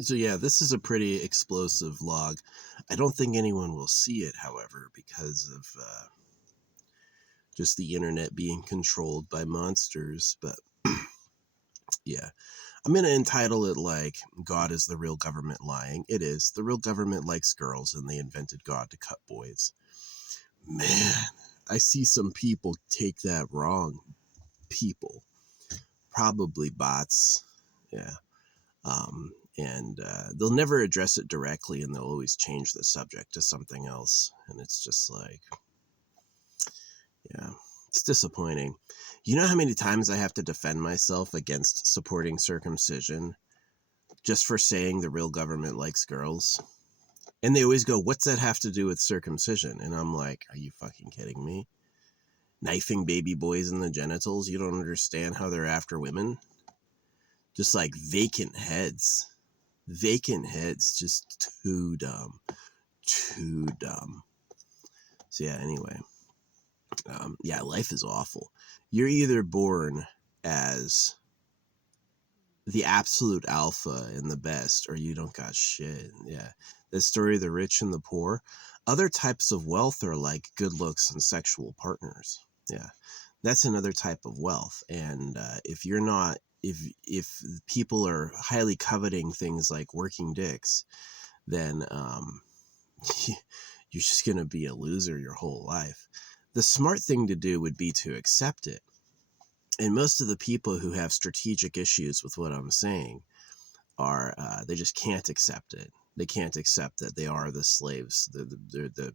So yeah, this is a pretty explosive log. I don't think anyone will see it, however, because of just the internet being controlled by monsters. But yeah, I'm going to entitle it like God is the real government lying. It is. The real government likes girls and they invented God to cut boys. Man, I see some people take that wrong. People. Probably bots. Yeah. And they'll never address it directly, and they'll always change the subject to something else. And it's just like, yeah, it's disappointing. You know how many times I have to defend myself against supporting circumcision just for saying the real government likes girls? And they always go, what's that have to do with circumcision? And I'm like, are you fucking kidding me? Knifing baby boys in the genitals? You don't understand how they're after women? Just like vacant heads. Vacant heads. Just too dumb. Too dumb. So yeah, anyway. Yeah, life is awful. You're either born as the absolute alpha and the best, or you don't got shit. Yeah. The story of the rich and the poor. Other types of wealth are like good looks and sexual partners. Yeah. That's another type of wealth. And if you're not, if people are highly coveting things like working dicks, then you're just going to be a loser your whole life. The smart thing to do would be to accept it. And most of the people who have strategic issues with what I'm saying are, they just can't accept it. They can't accept that they are the slaves. They're the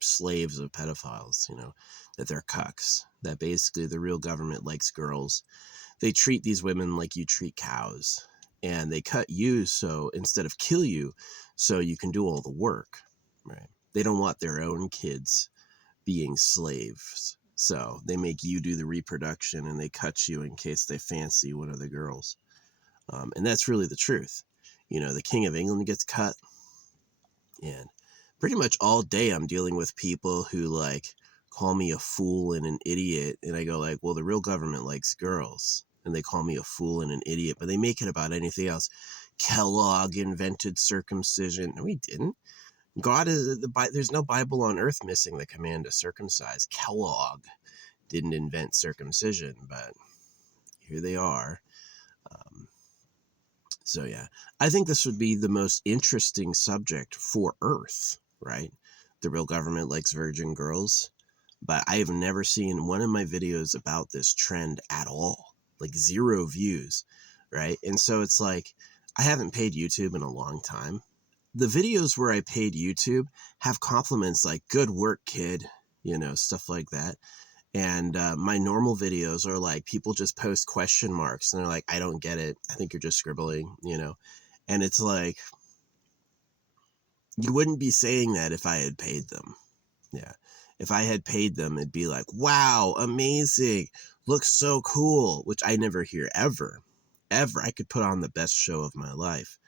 slaves of pedophiles, you know, that they're cucks, that basically the real government likes girls. They treat these women like you treat cows, and they cut you so instead of kill you so you can do all the work, right? They don't want their own kids being slaves. So they make you do the reproduction and they cut you in case they fancy one of the girls. And that's really the truth. You know, the King of England gets cut. And pretty much all day I'm dealing with people who like call me a fool and an idiot. And I go like, well, the real government likes girls. And they call me a fool and an idiot, but they make it about anything else. Kellogg invented circumcision. No, he didn't. God is there's no Bible on earth missing the command to circumcise. Kellogg didn't invent circumcision, but here they are. So yeah, I think this would be the most interesting subject for Earth, right? The real government likes virgin girls, but I have never seen one of my videos about this trend at all, like 0 views, right? And so it's like, I haven't paid YouTube in a long time. The videos where I paid YouTube have compliments like, good work, kid, you know, stuff like that. And my normal videos are like, people just post question marks and they're like, I don't get it. I think you're just scribbling, you know? And it's like, you wouldn't be saying that if I had paid them. Yeah. If I had paid them, it'd be like, wow, amazing. Looks so cool, which I never hear ever. Ever. I could put on the best show of my life.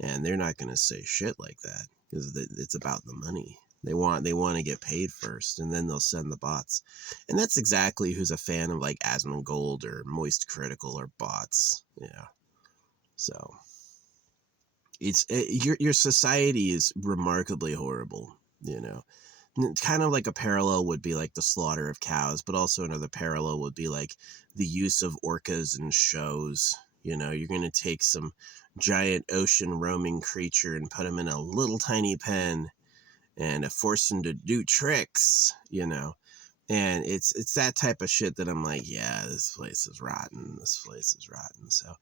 And they're not going to say shit like that because it's about the money. They want to get paid first, and then they'll send the bots. And that's exactly who's a fan of like Asmongold or Moist Critical or bots. Yeah. So your society is remarkably horrible, you know. Kind of like a parallel would be like the slaughter of cows, but also another parallel would be like the use of orcas in shows. You know, you're going to take some giant ocean roaming creature and put him in a little tiny pen and force him to do tricks, you know. And it's that type of shit that I'm like, yeah, this place is rotten. This place is rotten. So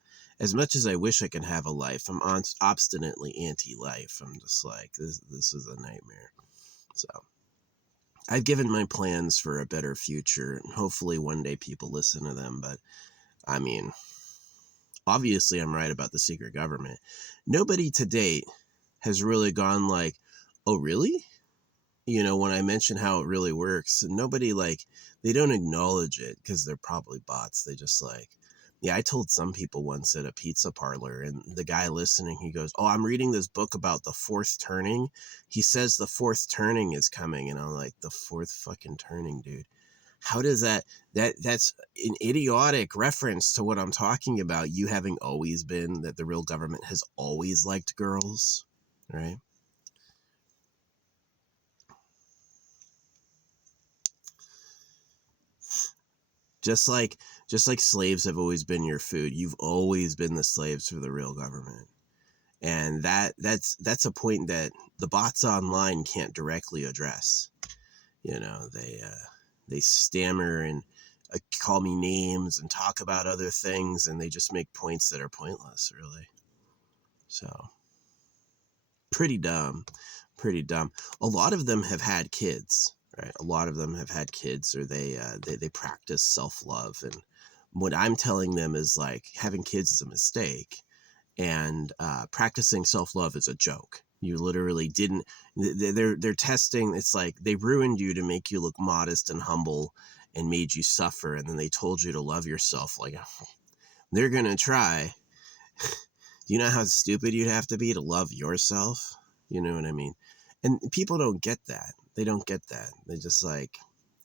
as much as I wish I could have a life, I'm obstinately anti-life. I'm just like, this is a nightmare. So I've given my plans for a better future, and hopefully one day people listen to them. But I mean, obviously I'm right about the secret government. Nobody to date has really gone like, oh, really? You know, when I mention how it really works, nobody like, they don't acknowledge it because they're probably bots. They just like, yeah, I told some people once at a pizza parlor, and the guy listening, he goes, oh, I'm reading this book about the fourth turning. He says the fourth turning is coming. And I'm like, the fourth fucking turning, dude. How does that's an idiotic reference to what I'm talking about, you having always been, that the real government has always liked girls, right? Just like slaves have always been your food, you've always been the slaves for the real government. And that's a point that the bots online can't directly address. You know, they stammer and call me names and talk about other things, and they just make points that are pointless, really. So pretty dumb, pretty dumb. A lot of them have had kids, right? A lot of them have had kids, or they practice self-love. And what I'm telling them is, like, having kids is a mistake, and practicing self-love is a joke. You literally didn't. They're testing. It's like they ruined you to make you look modest and humble, and made you suffer, and then they told you to love yourself. Like, they're gonna try. Do you know how stupid you'd have to be to love yourself? You know what I mean? And people don't get that. They don't get that. They just, like,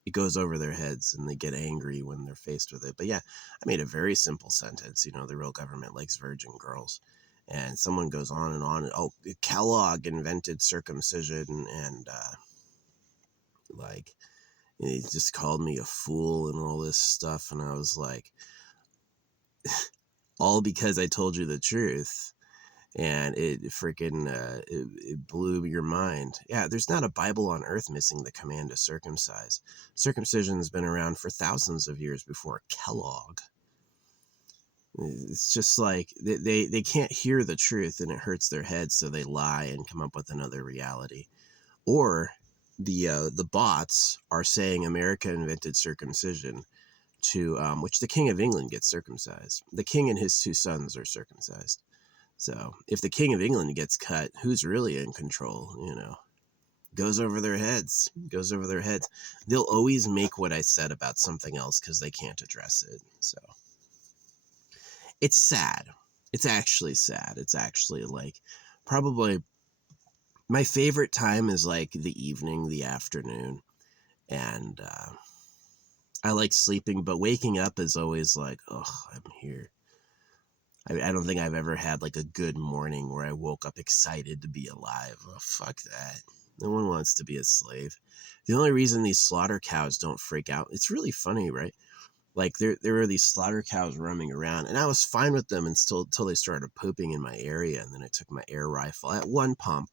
it goes over their heads, and they get angry when they're faced with it. But yeah, I made a very simple sentence. You know, the real government likes virgin girls. And someone goes on and on. Oh, Kellogg invented circumcision, and like, he just called me a fool and all this stuff. And I was like, all because I told you the truth. And it freaking it blew your mind. Yeah, there's not a Bible on earth missing the command to circumcise. Circumcision has been around for thousands of years before Kellogg. It's just like they can't hear the truth, and it hurts their heads, so they lie and come up with another reality. Or the bots are saying America invented circumcision, to which the King of England gets circumcised. The king and his two sons are circumcised. So if the King of England gets cut, who's really in control? You know, goes over their heads. Goes over their heads. They'll always make what I said about something else because they can't address it. So it's sad. It's actually sad. It's actually, like, probably my favorite time is like the evening, the afternoon, and I like sleeping, but waking up is always like, oh, I'm here. I don't think I've ever had, like, a good morning where I woke up excited to be alive. Oh, fuck that. No one wants to be a slave. The only reason these slaughter cows don't freak out, it's really funny, right? Like, there were these slaughter cows roaming around, and I was fine with them until they started pooping in my area, and then I took my air rifle at one pump,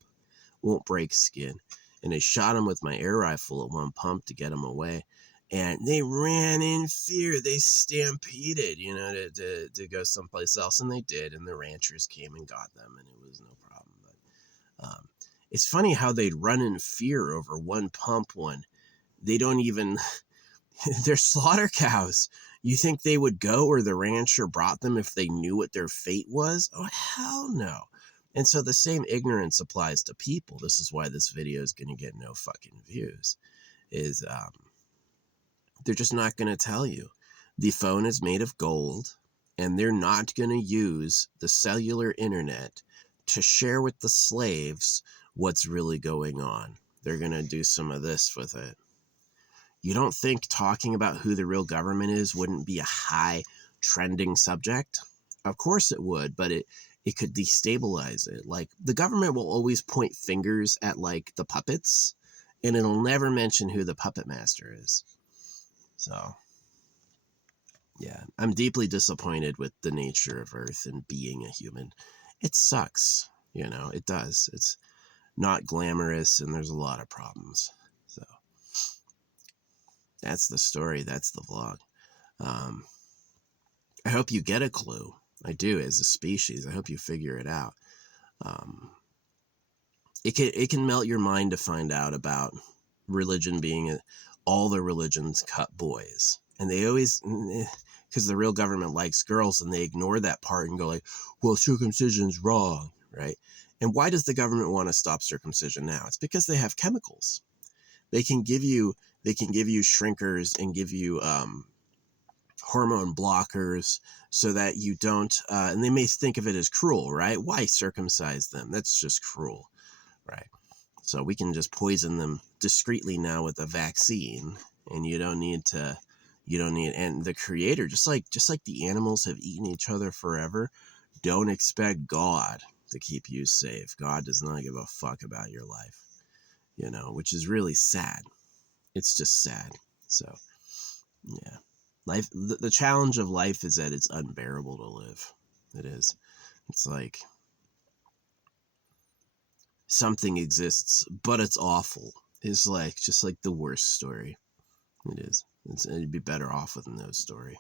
won't break skin, and I shot them with my air rifle at one pump to get them away. And they ran in fear. They stampeded, you know, to go someplace else. And they did. And the ranchers came and got them, and it was no problem. But it's funny how they'd run in fear over one pump when they don't even, they're slaughter cows. You think they would go where the rancher brought them if they knew what their fate was? Oh, hell no. And so the same ignorance applies to people. This is why this video is going to get no fucking views. Is, they're just not going to tell you. The phone is made of gold, and they're not going to use the cellular internet to share with the slaves what's really going on. They're going to do some of this with it. You don't think talking about who the real government is wouldn't be a high trending subject? Of course it would, but it could destabilize it. Like, the government will always point fingers at, like, the puppets, and it'll never mention who the puppet master is. So, yeah, I'm deeply disappointed with the nature of Earth and being a human. It sucks, you know, it does. It's not glamorous, and there's a lot of problems. So, that's the story. That's the vlog. I hope you get a clue. I do, as a species. I hope you figure it out. It can melt your mind to find out about religion being all the religions cut boys. And they always, because the real government likes girls, and they ignore that part and go like, well, circumcision's wrong, right? And why does the government want to stop circumcision now? It's because they have chemicals. They can give you shrinkers and give you hormone blockers so that you don't, and they may think of it as cruel, right? Why circumcise them? That's just cruel, right? So we can just poison them discreetly now with a vaccine, and you don't need, and the creator, just like the animals have eaten each other forever, don't expect God to keep you safe. God does not give a fuck about your life, which is really sad. It's just sad. So, yeah. Life, the challenge of life is that it's unbearable to live. It is. It's like something exists, but it's awful. It's like just like the worst story. It is. It'd be better off with no story.